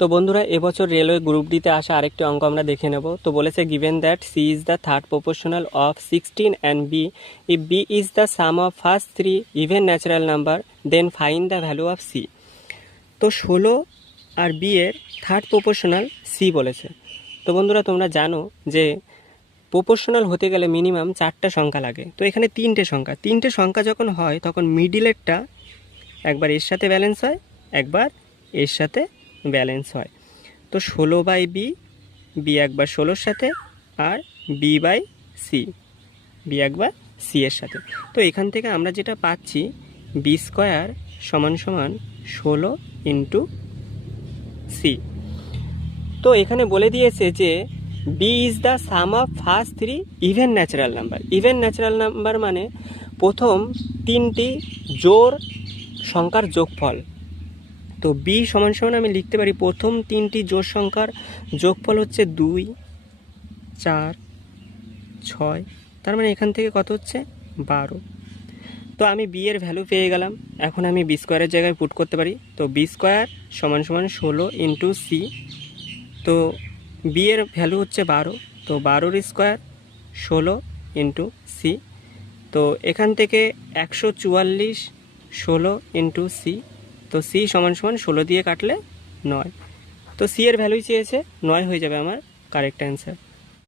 তো বন্ধুরা, এবছর রেলওয়ে গ্রুপ ডিতে আসা আরেকটি অঙ্ক আমরা দেখে নেব। তো বলেছে given that C is the third proportional of 16 and B, if B is the sum of first three even natural number, then find the value of C. তো 16 আর বি এর থার্ড প্রপোর্শনাল সি বলেছে। তো বন্ধুরা, তোমরা জানো যে proportional হতে গেলে মিনিমাম 4টা সংখ্যা লাগে। তো এখানে 3টে সংখ্যা যখন হয় তখন মিডিলেরটা একবার এর সাথে ব্যালেন্স হয়, একবার এর সাথে ব্যালেন্স হয়। তো 16/b, বি একবার 16-র সাথে, আর b/c, বি একবার সি এর সাথে। তো এখান থেকে আমরা যেটা পাচ্ছি বি স্কোয়ার সমান সমান 16 ইন্টু সি। তো এখানে বলে দিয়েছে যে B is the sum of first three even natural number. Even natural number মানে প্রথম 3টি জোড় সংখ্যার যোগফল। তো বি সমান সমান আমি লিখতে পারি প্রথম 3টি জোড় সংখ্যার যোগফল হচ্ছে 2, 4, 6, তার মানে এখান থেকে কত হচ্ছে 12। তো আমি বি এর ভ্যালু পেয়ে গেলাম। এখন আমি বি স্কোয়ারের জায়গায় পুট করতে পারি। তো বি স্কোয়ার সমান সমান 16 ইন্টু সি। তো বি এর ভ্যালু হচ্ছে 12, তো 12-র স্কোয়ার 16 ইন্টু সি। তো এখান থেকে 144, 16 ইন্টু সি। তো সি সমান সমান 16 দিয়ে কাটলে 9। তো সি এর ভ্যালুই চেয়েছে 9 হয়ে যাবে আমার কারেক্ট অ্যান্সার।